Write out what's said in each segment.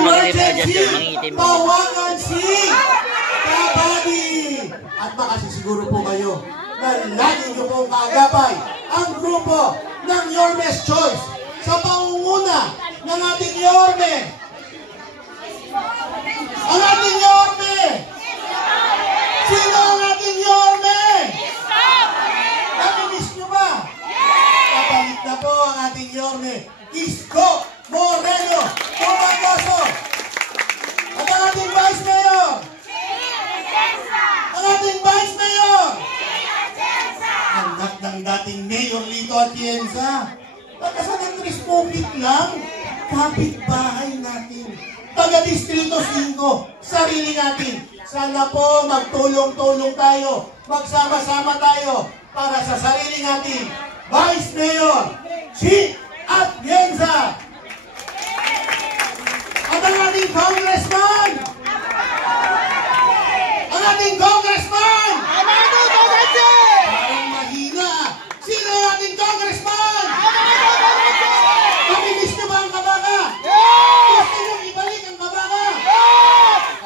emergency, tawagan si Kabady. At makasisiguro po kayo na lagi nyo pong kaagapay ang grupo ng Yorme's Choice sa pangunguna ng ating Yorme. Ang ating Yorme! Sino ang ating Yorme? Nami-miss nyo ba? Kapalik na po ang ating Yorme. Isko Moreno Tumagoso. At ang ating Vice Mayor. Ang ating Vice Mayor. Anak ng dating Mayor Lito Atienza. Nagkasanang Republic lang. Kapit-bahay natin. Taga-Distrito 5. Sarili natin. Sana po magtulong-tulong tayo. Magsama-sama tayo para sa sarili natin. Vice Mayor Chi Atienza. At ang ating Congressman. Ang ating Congressman. Parang mahina. Sino ang ating Congressman? Namimiss niyo ba ang Kabaka? Gusto niyo ibalik ang Kabaka?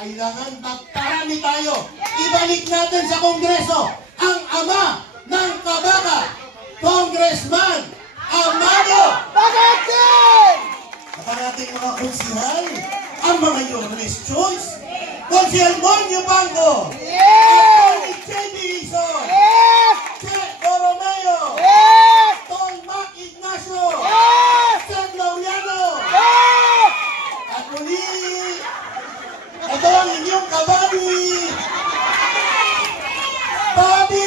Kailangan magparami tayo. Ibalik natin sa Kongreso ang ama ng Kabaka, Congressman Amado Bagatin! At ang ating mga konsihal, ang mga Yorme's Choice, Konsihal Monyo Bangko, Atty. J.B. Ison, Che Borromeo, Tol Mac Ignacio, Sen Laureano, at muli, ito ang inyong Kabady, Bobby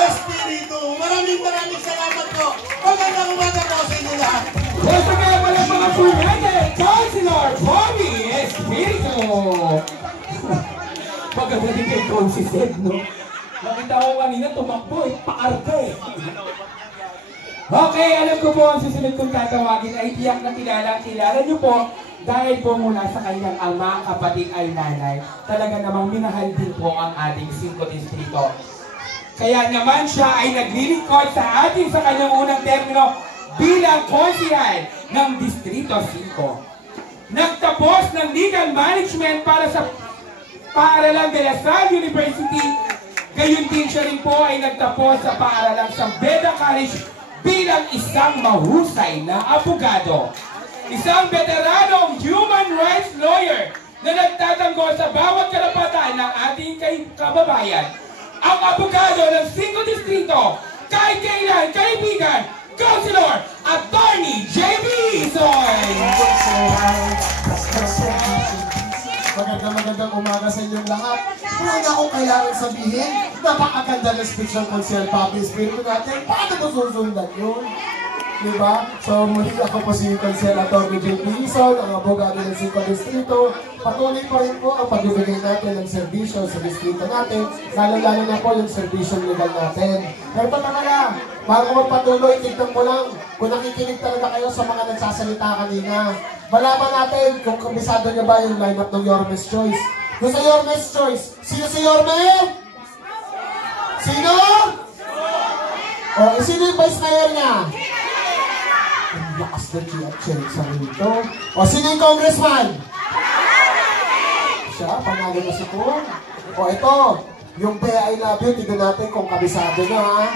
Espiritu. Maraming salamat po. Magandang umaga po sa inyo lahat. Basta kaya pala mga pumete, Councilor Bobby Espiritu. Magagaling kay Consi Sed, no? Nakita ko kanina tumakbo, paarga eh. Okay, alam ko po ang susunod kong tatawagin ay tiyak na kilala nyo po dahil po mula sa kanyang ama, kapatid ay nanay. Talaga namang minahal din po ang ating 5 distrito. Kaya naman siya ay naglilingkod sa ating sa kanyang unang termino bilang konsihal ng Distrito 5. Nagtapos ng legal management para sa paaralang de la Salle University. Gayon din siya rin po ay nagtapos sa paaralang San Beda College bilang isang mahusay na abogado. Isang veteranong human rights lawyer na nagtatanggol sa bawat karapatan ng ating kababayan. Ang abogado ng 5 distrito, kahit kailan, kaibigan, Councilor Atty. J.B. Ison! Magandang umaga sa inyong lahat. Wala na akong kailangan sabihin, napakaganda ng speech ng Konsihal Bobby Espiritu natin. Paano mo susundan yun? Diba? So muli ako po si Konsihal Atty. J.B. Ison, ang abogado ng 5 distrito. Patuloy pa rin po ang pagbibigay natin ng serbisyo sa distrito natin, lalo-lalo na po yung serbisyo legal natin. Pero talaga, bago magpatuloy, tignan ko lang kung nakikinig talaga kayo sa mga nagsasalita kanina. Malaman natin kung kabisado niya ba yung lineup ng Yorme's Choice. Kung sa Yorme's Choice, sino si Yorme? Sino? O, sino yung vice mayor niya? Ang lakas na Chia sa rito. O, sino yung congressman? Siya, panalo na sa kong. O, ito, yung Bea I Love You, tignan natin kung kabisado na, ha?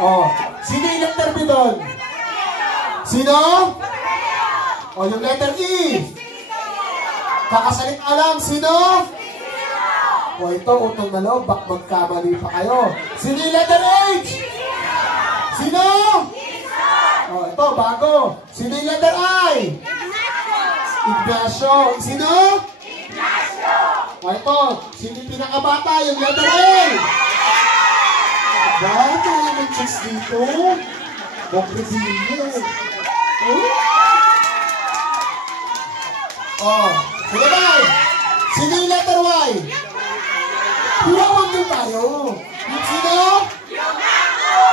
O, sino yung letter B doon? Sino? O, yung letter E. Kakasalit alam, sino? O, ito, utong na loob, bak magkamali pa kayo. Sino yung letter H? Sino? O, ito, bago. Sino yung letter I? Ignacio. Sino? O, ito, sino yung pinakabata? Yung letter A. Bakit tayo ng chicks dito? Bokredilyo. Oh, sige ba? Sino yung letter Y? Huwag din tayo. Sino?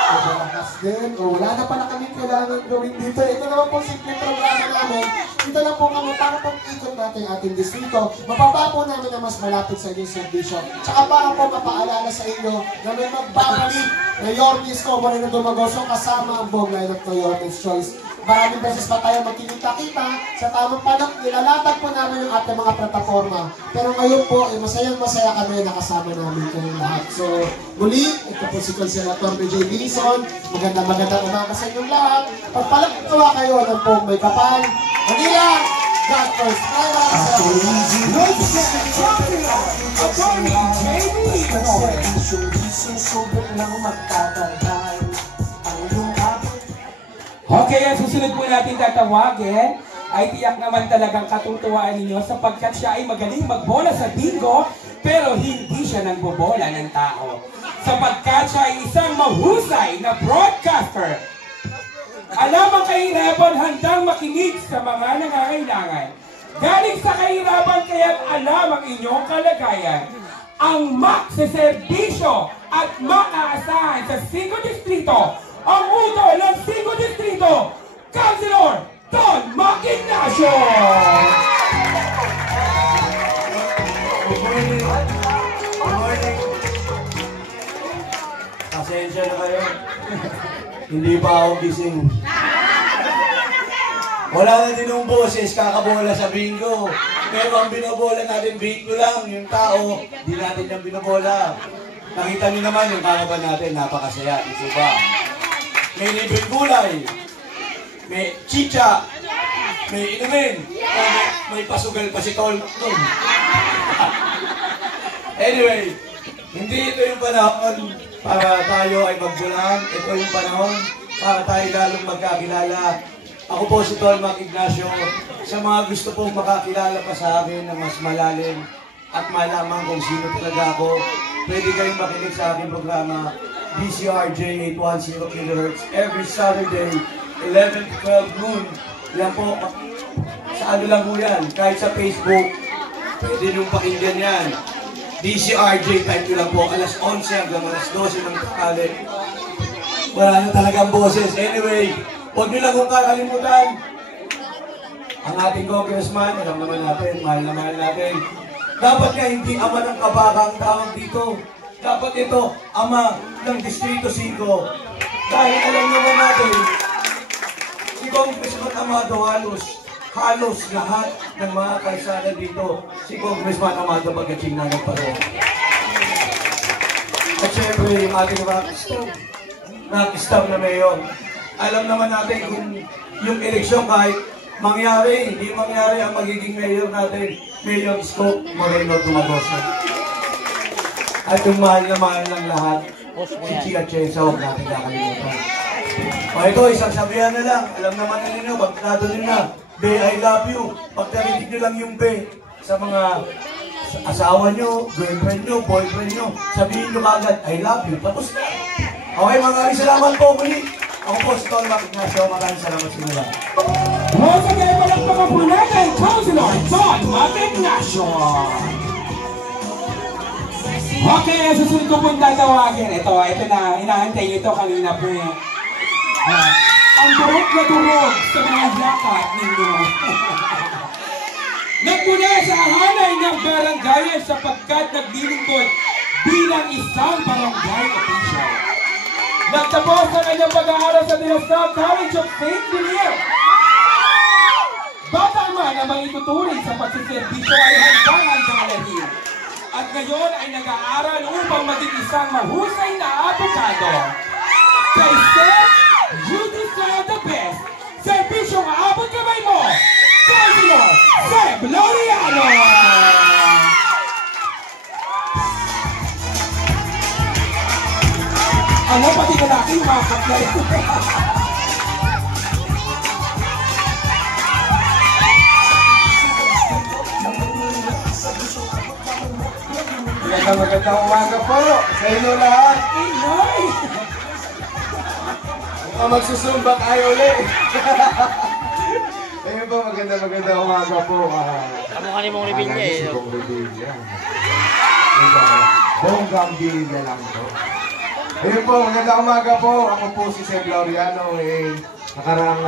Malakas din. O, wala na pala kami kailangan gawin dito. Ito naman po simple programa namin. Ito lang po kami para pong ikot natin ating distrito. Mapapa po namin na mas malapit sa inyong servisyo. Tsaka para po mapaalala sa inyo na may magbabalik na Yorme's Moreno Tumagoso kasama ang buong lineup ng Yorme's Choice. maraming beses pa tayo magkikita-kita, sa tamang panahon, nilalatag po namin yung ating mga plataforma. Pero ngayon po, masayang-masaya kami nakasama namin kayong lahat. So, muli, ito po si Conservator J. Dizon. Magandang umaga sa inyong lahat. Pagpalagtawa kayo ng pong may kapal. Manila, God first. Okay, ang susunod po natin tatawagin ay tiyak naman talagang katutuwaan ninyo sapagkat siya ay magaling magbola sa bingo pero hindi siya nagbobola ng tao. Sapagkat siya ay isang mahusay na broadcaster. Alam ang kahirapan, handang makinig sa mga nangangailangan. Galing sa kahirapan kaya't alam ang inyong kalagayan. Ang magseserbisyo at makaasahan sa 5 distrito, ang utol ng 5 distrito, Councilor Don Mac Ignacio! Good morning. Pasensya na kayo. Hindi pa ako gising. Wala na din yung boses, kakabola sa bingo. Pero ang binobola natin, bingo lang. Yung tao, di natin yung binobola. Nakita niyo naman yung kakaban natin, napakasaya. Ito ba? May libreng gulay, may chicha, may inumin, may pasugal pa si Tol. Anyway, hindi ito yung panahon para tayo ay magbulan. Ito yung panahon para tayo lalong magkakilala. Ako po si Don Mac Ignacio. Sa mga gusto pong makakilala pa sa akin na mas malalim at malaman kung sino talaga ako, pwede kayong makinig sa aking programa DCRJ 810 kHz every Saturday, 11 to 12 noon. Yan po, sa ano lang po yan, kahit sa Facebook, pwede nyung pakinggan yan. DCRJ, type nyo lang po, alas 11 hanggang alas 12 ng tanghali. Wala na talagang boses. Anyway, huwag nyo lang kung kakalimutan. Ang ating congressman, alam naman natin, mahal na mahal natin. Dapat nga hindi ama ng kabaka ang tawag dito. Dapat ito, ama ng Distrito 5. Dahil alam naman natin, si Congressman Amado halos lahat ng mga kalsada dito, si Congressman Amado Bagatsing na nagparoon. At syempre, yung ating rockstar na mayor. Alam naman natin kung yung eleksyon kahit mangyari, hindi mangyari ang magiging mayor natin, Mayor Isko Moreno Dumagoso. At yung mahal ng lahat, si Chia Chesa, huwag natin kakalimutan. O ito, isang sabihan na lang. Alam naman na ninyo, pagkado nyo na, Be, I love you. Pag narinig nyo lang yung Be sa mga asawa nyo, girlfriend nyo, boyfriend nyo, sabihin nyo kagad, I love you. Tapos na. Okay, maraming salamat po muli. Ako po si Don Mac Ignacio. Maraming salamat sa mga. Once again, palagpakan po natin, Councilor Don Mac Ignacio! Okay, susunod ko pong tatawagin. Ito na, inaantay nyo ito kanina po eh. Ang durog na durog sa mga yakat ninyo. Nagmula sa hanay ng barangayan sapagkat naglilingkod bilang isang barangay official. Nagtapos sa kanyang pag-aaral sa Dinasal College of St. Villiers. Bata man na maituturing sa pagsiservisyo ay hanggang dalahin. At ngayon ay nag-aaral upang maging isang mahusay na abogado. Kay Seth, you deserve the best. Serbisyong aabot kamay mo, Councilor Seth Laureano! Ano, pati lalaki umakap na rin. Magandang umaga po sa inyo lahat. Inay! Magsusumba tayo ulit. Ayun po, magandang umaga po. Kamukha ni Mong Revilla eh. Mong Revilla. Bonggang Revilla lang po. Ayun po, magandang umaga po. Ako po si Seth Laureano. Nakarang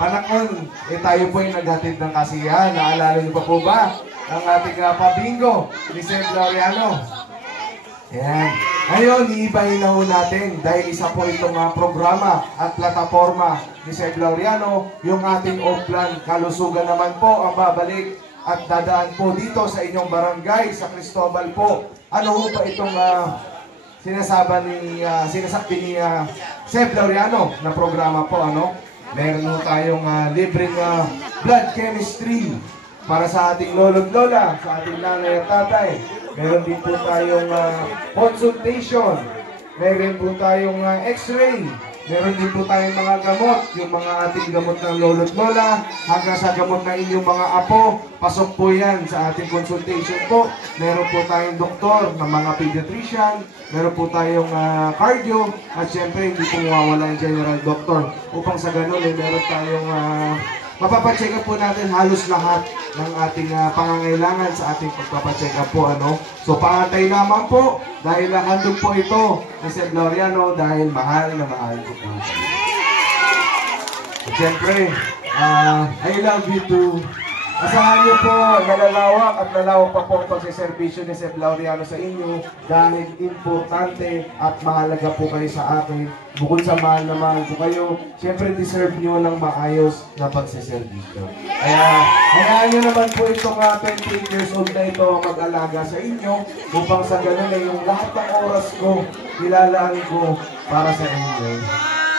panahon, tayo po yung naghatid ng kasiyahan. Naalala niyo pa po ba ang ating pabingo ni Seth Laureano? Ayan. Ngayon, iibahin na ho natin dahil isa po itong programa at plataforma ni Seb Laureano, yung ating Oplan Kalusugan naman po ang babalik at dadaan po dito sa inyong barangay sa Cristobal po. Ano ho ba itong sinasakti ni Seb Laureano na programa po, ano? Meron ho tayong libreng blood chemistry para sa ating lolo't lola, sa ating nanay at tatay. Meron din po tayong consultation. Meron po tayong x-ray. Meron din po tayong mga gamot, yung mga ating gamot ng lolo't lola, hanggang sa gamot ng inyong mga apo. Pasok po yan sa ating consultation po. Meron po tayong doktor ng mga pediatrician. Meron po tayong cardio. At syempre, hindi po mawawala yung general doctor. Upang sa ganun, meron tayong mapapacheck up po natin halos lahat ng ating pangangailangan sa ating pagpapacheck up po, ano. So pangantay naman po dahil handog po ito ni Seb Laureano dahil mahal na mahal ko po siya. Siyempre, I love you too. Asahan niyo po, nalalawak at lalawak pa po ang pagsiservisyo ni Seb Laureano sa inyo dahil importante at mahalaga po kayo sa akin. Bukod sa mahal na mahal po kayo, siyempre deserve niyo ng maayos na pagsiservisyo. Kaya, hayaan niyo naman po itong 28 years old na ito mag-alaga sa inyo upang sa ganun ay yung lahat ng oras ko, nilalangin ko para sa inyo.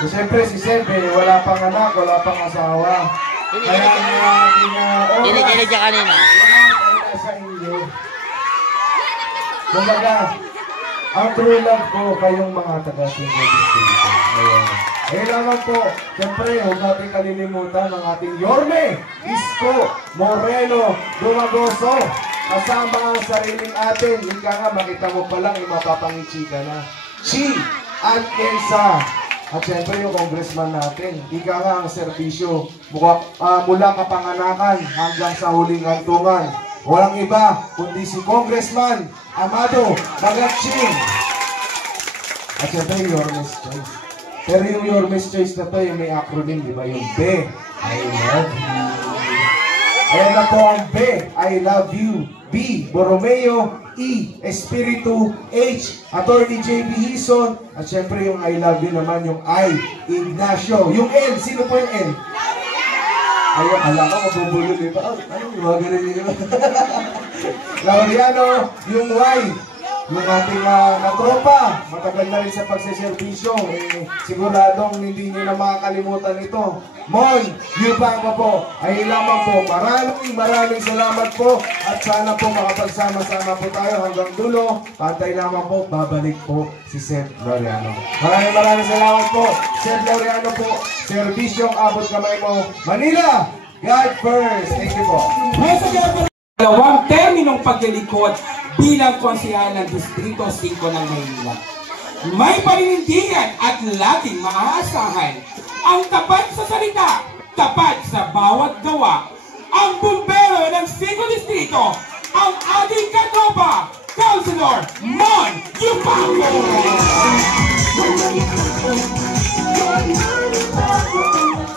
So, siyempre si Seb, wala pang anak, wala pang asawa. Kaya Kinikilig ka kanina. sa inyo. Kumbaga, ang true love ko kayong mga taga-single dito. Ayan. Ayun naman po, siyempre, huwag natin kalilimutan ng ating Yorme, Isko, Moreno, Dumagoso. Kasama ang sariling atin. Ika nga, makita mo pa lang, mapapangitsi ka na. Si at Elsa. At siyempre yung congressman natin, ika nga ang serbisyo mula kapanganakan hanggang sa huling hantungan. Walang iba kundi si Congressman Amado Bagatsin. At siyempre yung Yormes Choice. Pero yung Yormes Choice na to, yung may acronym, di ba? Yung B, I love you. Ayan na po ang B, I love you. B, Borromeo. E, Espiritu. H, Attorney J.B. Hison. At syempre yung I love you naman, yung I, Ignacio. Yung L, sino po yung L? Ayun, alam ko, mabubulol eh. Ano, yung mga ganun yun? Laureano, yung Y, yung ating katropa, matagal na rin sa pagsiservisyo. Siguradong hindi nyo na makakalimutan ito. Mon, Yubang pa po, ay lamang po. Maraming salamat po. At sana po makapagsama-sama po tayo hanggang dulo. Pantay lamang po, babalik po si Seb Laureano. Maraming salamat po. Seb Laureano po, serbisyong abot kamay mo. Manila, God first. Thank you po. Dalawang terminong paglilingkod bilang konsehal ng Distrito 5 ng Maynila. May paninindigan at laging maaasahan ang tapat sa salita, tapat sa bawat gawa. Ang bumbero ng 5 Distrito, ang ating katropa, Councilor Mon Yupango!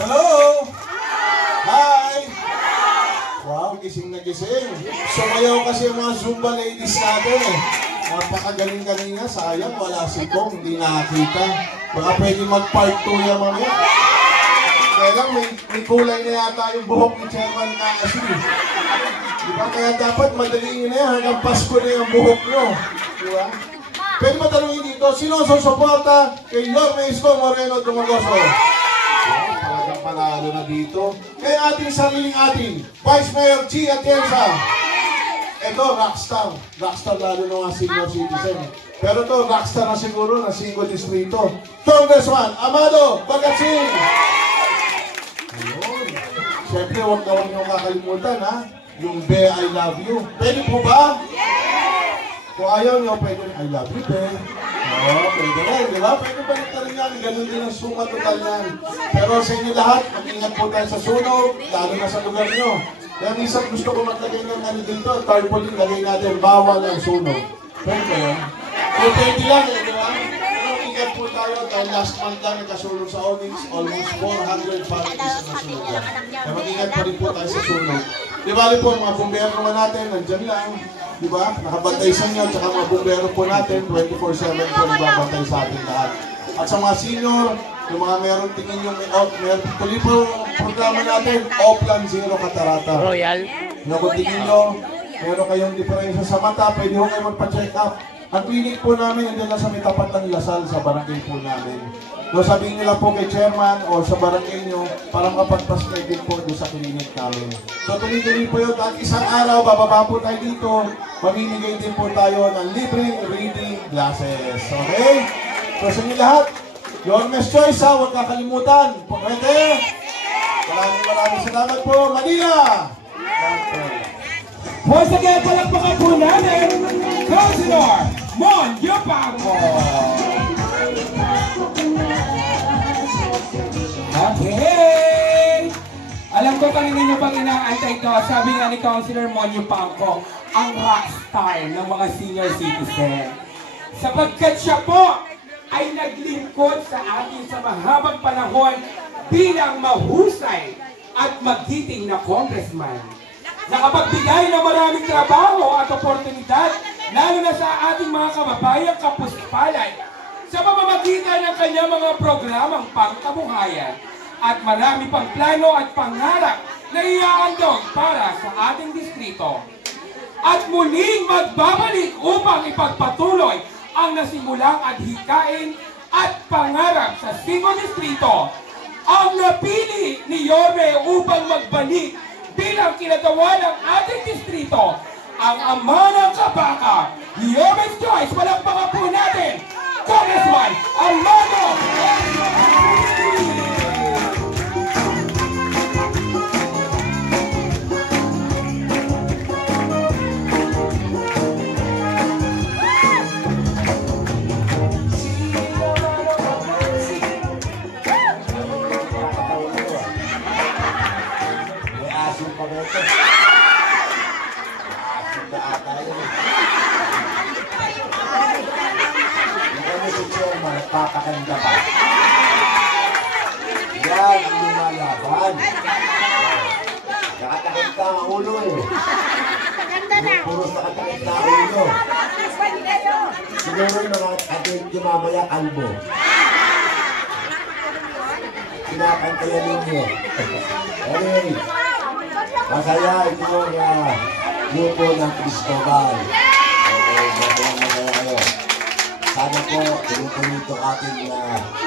Hello! Hi! Wow, gising na gising. Sumayaw kasi yung mga Zumba ladies natin eh. Napakagaling kanina, sayang wala si Kong, hindi nakakita. Baka pwede mag-part 2 yan mamaya. Kaya lang, may kulay na yata yung buhok ni Chairman Kasi. Diba? Kaya dapat madaliin nyo na yan, hanggang Pasko na yung buhok nyo. Diba? Pwede matanungin dito, sino ang susuporta kay Yorme Isko Moreno Dumagoso? Talagang panalo na dito. Kaya ating sariling Vice Mayor G. Atienza. Ito, rockstar. Rockstar lalo ng mga senior citizen. Pero ito, rockstar na siguro na 5 distrito. Congressman Amado Bagatsin. Ayun. Siyempre, huwag nyo kakalimutan, ha? Yung Be, I love you. Pwede po ba? Kung ayaw nyo, pwede I love you, Be. Oo, pwede rin, di ba? Pwede balik na rin yan. Ganun din ang suma total yan. Pero sa inyo lahat, mag-ingat po tayo sa sunog, lalo na sa lugar nyo. Kaya minsan gusto ko maglagay ng ano dito, tarpaulin, lagay natin, bawal ang sunog. Pwede yan. Kung pwede lang, di ba? Pero ingat po tayo dahil last month lang nakasulong sa Onyx, almost 400 families na nasunog yan. Kaya mag-ingat pa rin po tayo sa sunog. Di ba po, mga bumbero naman natin, nandyan lang. di ba? Nakabantay sa inyo, tsaka mga bumbero po natin, 24/7 po nagbabantay sa ating lahat. At sa mga senior, yung mga meron tingin yung meron tuloy po programa natin, Oplan Zero Catarata. Royal. Kung tingin nyo, meron kayong diferensya sa mata, pwede ho kayo magpa-check up. Ang clinic po namin, yun lang sa may tapat ng Lasal sa barangay po namin. No, sabihin nila po kay chairman o sa barangay nyo para makapag-prescribe din po doon sa clinic namin. So tuloy-tuloy po yun. At isang araw, bababa po tayo dito. Mamimigay din po tayo ng libreng reading glasses. Okay? So sa inyo lahat, Yormes Choice ha, huwag kakalimutan. Pwede? Maraming salamat po. Manila! Once again, palakpakan po natin, Councilor Mon Yupango. Okay! Alam ko kanina nyo pang inaantay to, sabi nga ni Councilor Mon Yupango, ang rockstar ng mga senior citizen. Sapagkat siya po ay naglingkod sa atin sa mahabang panahon bilang mahusay at magiting na congressman. Nakapagbigay ng maraming trabaho at oportunidad, lalo na sa ating mga kababayang kapuspalay, sa pamamagitan ng kanyang mga programang pangkabuhayan at marami pang plano at pangarap na iaandog para sa ating distrito. At muling magbabalik upang ipagpatuloy ang nasimulang adhikain at pangarap sa 5 distrito. Ang napili ni Yorme upang magbalik bilang kinatawa ng ating distrito, ang ama ng kabaka, Yorme's Choice. Palakpakan po natin, Congressman Armando. Papakanda pa. Yan, lumalaban. Nakatakit ka ang ulo eh. Puros nakatakit na ang ulo. Siguro yung mga ating mamaya kalbo. Sinakantayan ninyo. Anyway, masaya itong grupo ng Cristobal. Okay, masaya kayo. Sana po, tuloy-tuloy itong ating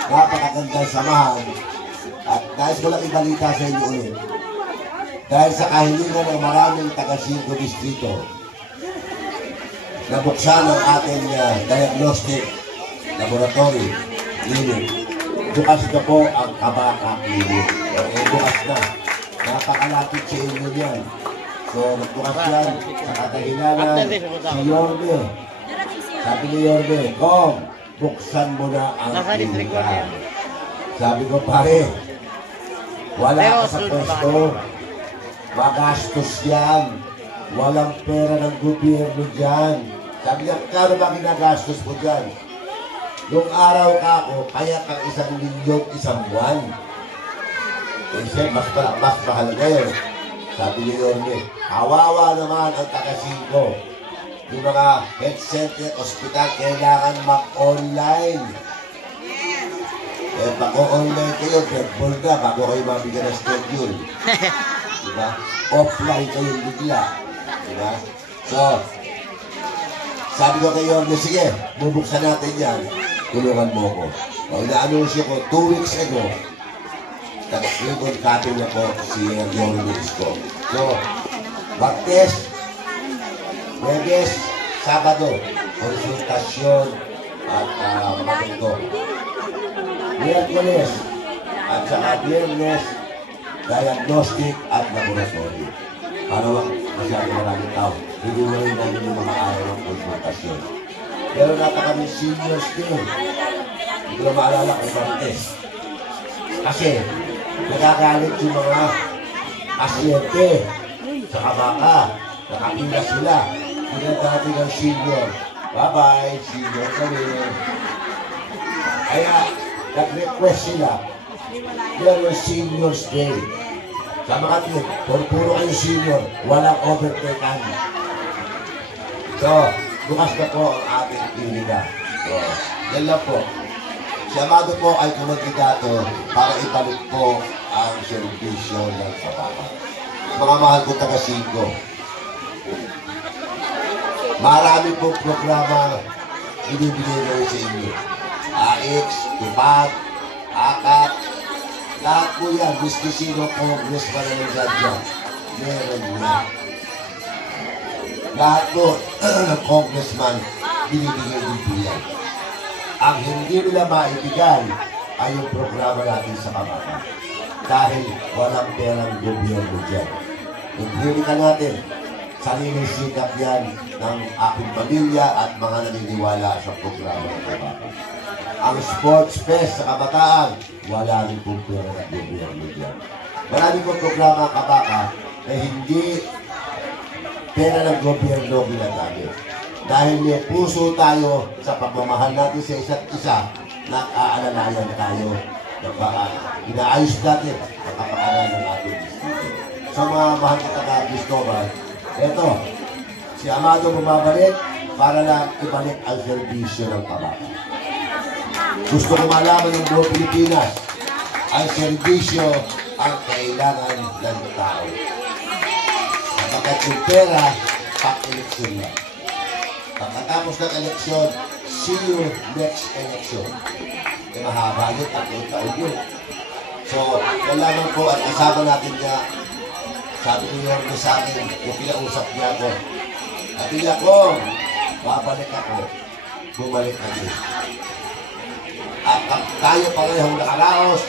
napakagandang samahan. At nais ko lang ibalita sa inyo ulit. Dahil sa kahilingan ng maraming taga-5 distrito, nabuksan ang ating diagnostic laboratory clinic. Bukas na po ang Kabaka Clinic. Bukas na. Napakalapit sa inyo yan. So, nagbukas yan sa katahilanan si Yorme. Sabi ni Yorme, Kong, buksan mo na ang klinika. Sabi ko, pare, wala ka sa pwesto. Magastos yan. Walang pera ng gobyerno dyan. Sabi niya, kano ba ginagastos mo dyan? Nung araw ka ako, kaya kang 1 milyon isang buwan. Kasi mas mahal ngayon. Sabi ni Yorme, kawawa naman ang taga-5. Yung mga health center, hospital, kailangan mag-online. Eh, pag-online kayo, deadball na, bago kayo mabigyan ng schedule. Diba? Offline kayo bigla. Diba? So, sabi ko kayo, sige, bubuksan natin yan. Tulungan mo ko. O, ina-anunsyo ko, 2 weeks ago, nag-ribbon cutting na po si Yorme Isko. So, mag-test, Webes, Sabado, konsultasyon at magandang. Miyerkules at saka Biyernes, diagnostic at laboratory. Para masyado maraming tao, hindi mo rin namin yung mga araw ng konsultasyon. Pero kami seniors din. Hindi ko na maalala kung mag-test. Kasi, nakagalit yung mga pasyente sa Kabaka. Nakapila sila. Pinagdati ng senior. Bye-bye, senior kami. Kaya, nag-request sila. There was Seniors Day. Sa mga tingin, puro kayo senior, walang overtake. So, bukas na po ang ating piliga. So, yan lang po. Si Amado po ay kumandidato para ibalik po ang serbisyo ng Kabaka. Mga mahal ko taga-Singko, marami pong programa ibibigay na sa inyo. AX, Tupad, AKAP, lahat po yan, gusto sino congressman na nandiyan dyan. Meron yan. Lahat po ng congressman, binibigay din po yan. Ang hindi nila maibigay ay yung programa natin sa Kabaka. Dahil walang perang gobyerno dyan. Nagdirikan natin, sariling sikap yan ng aking pamilya at mga naniniwala sa programa ng Kabaka. Ang sports fest sa kabataan, wala rin pong pera ng gobyerno dyan. Marami pong programa ang Kabaka na hindi pera ng gobyerno ginagamit. Dahil may puso tayo sa pagmamahal natin sa isa't isa, nag-aalalayan tayo. Inaayos natin ang kapakanan ng ating distrito. So mga mahal na taga-Cristobal, eto, si Amado bumabalik para lang ibalik ang serbisyo ng Kabaka. Gusto ko malaman ng buong Pilipinas, ang serbisyo ang kailangan ng tao. Kapagkat yung pera, pag-eleksyon lang. Pagkatapos ng eleksyon, see you next election. E mahaba yun, 3 taon yun. So, yan lamang po at kasama natin niya. Sabi ni Yorme sa akin, yung pinausap niya ako. Sabi niya ko, babalik ako. Bumalik ako. At tayo parehong nakaraos,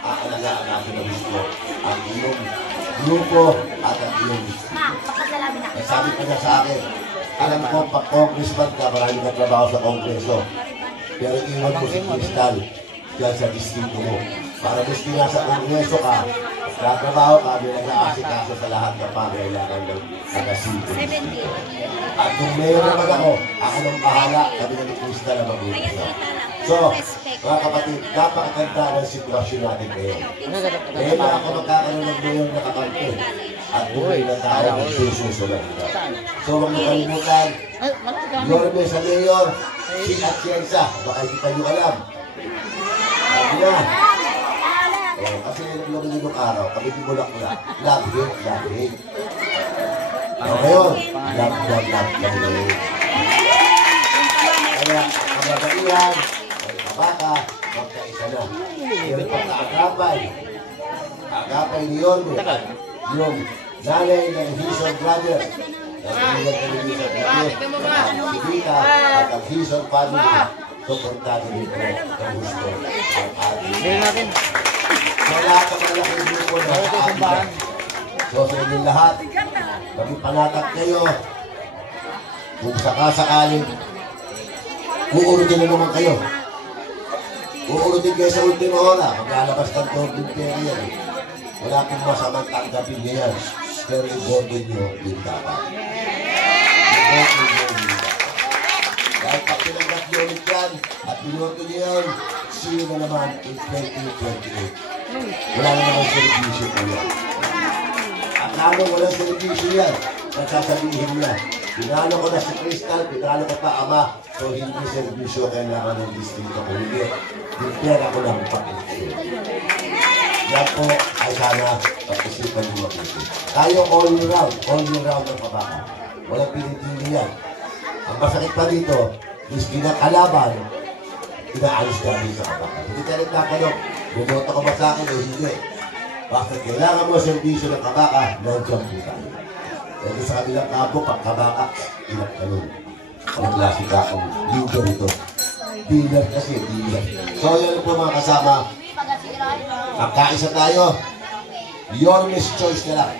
aalagaan natin na gusto ang iyong grupo at ang iyong gusto. Sabi pa niya sa akin, alam ko, pag congressman ka, marami ka trabaho sa kongreso. Pero iwan mo si Crystal dyan sa distrito mo. Para gusto nga sa kongreso ka, tatrabaho ka, may nag-aasikaso sa lahat ng pangailangan ng taga-sito. At kung mayor naman ako nang bahala, kami na ni Crystal na mag-umpisa. So, mga kapatid, napakaganda ng sitwasyon natin ngayon. Ngayon na ako magkakaroon ng mayor na kakampi. At buhay na tayo ng susunod. So, huwag mo kalimutan, Yorme sa mayor, si Atienza, baka hindi pa nyo alam. Sabi na. Kasi naglagay nyo ng araw, kami di bulak na. Love hate, love hate. Ngayon, love hate. Kaya, kababaihan, ang Kabaka, magkaisa na. Yung pagkaagapay, agapay ni Yorme, yung nanay ng Hison Brothers, nagbilang television natin, si Vita at ang Hison family, suportado dito ng gusto ang ating. So lahat ang malaking grupo na sa atin. So sa inyong lahat, maging panatag kayo. Kung sakasakaling, uurutin na naman kayo. Uurutin kayo sa ultima hora, maglalabas ng doble pera yan. Wala pong masamang tanggapin niya yan. Pero i-boardin nyo yung dapat. I-boardin nyo yung dapat. Dahil pag pinanggap nyo ulit yan at pinuto nyo yan, see you na naman in 2028. Wala na naman servisyo po yan. At lalo walang servisyo yan, nagsasabihin niya. Pinalo ko na si Crystal, pinalo ko pa Ama, so hindi servisyo kailangan ng distrito ko. Hindi, yung pera ko lang pag-eleksyon. Yan po ay sana pag-isipan nyo mabuti. Tayo all year round ng Kabaka. Walang pinipili yan. Ang masakit pa dito, is kinakalaban, inaalis namin sa Kabaka. Hindi tayo nagtatanong, bumoto ka ba sa akin o hindi? Bakit kailangan mo servisyo ng Kabaka, nandiyan po tayo. Ito sa kabilang kampo, pag Kabaka, ilang tanong. Ang klase ka ang leader ito. Dealer kasi, dealer. So yan po mga kasama. Magkaisa tayo. Yorme's choice na lang.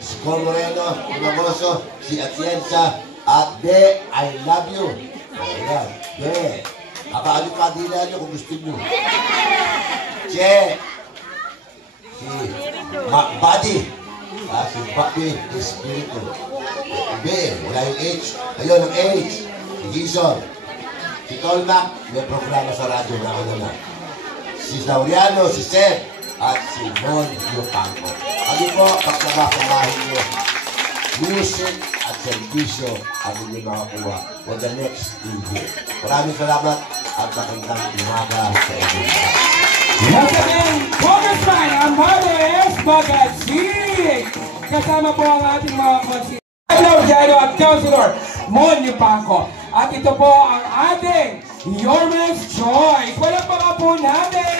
Score Moreno, Inamoso, si Atienza, at De, I love you. Ayan, De. Abaan yung kadila nyo kung gusto nyo. Che. Si Macbody. Si Bobby Espiritu. B, wala yung H. Ayun, ang H. Si Gison. Si Tolmac, may programa sa radyo na ano na. Si Laureano, si Seth, at si Mon Yupanco. Ano po, pagsama-samahin nyo. Music at servisyo ang inyong makakuha for the next 2 years. Maraming salamat at magandang umaga sa inyo. Once again, Congressman Amores Magasin! Kasama po ang ating mga konsil. Hello, Diado at Councilor Monyo Paco. At ito po ang ating Yormes Choice. Walang mga po natin!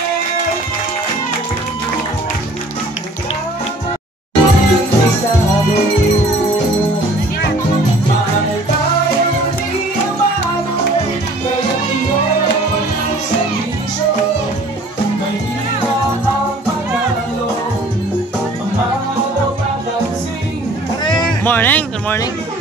Morning, good morning.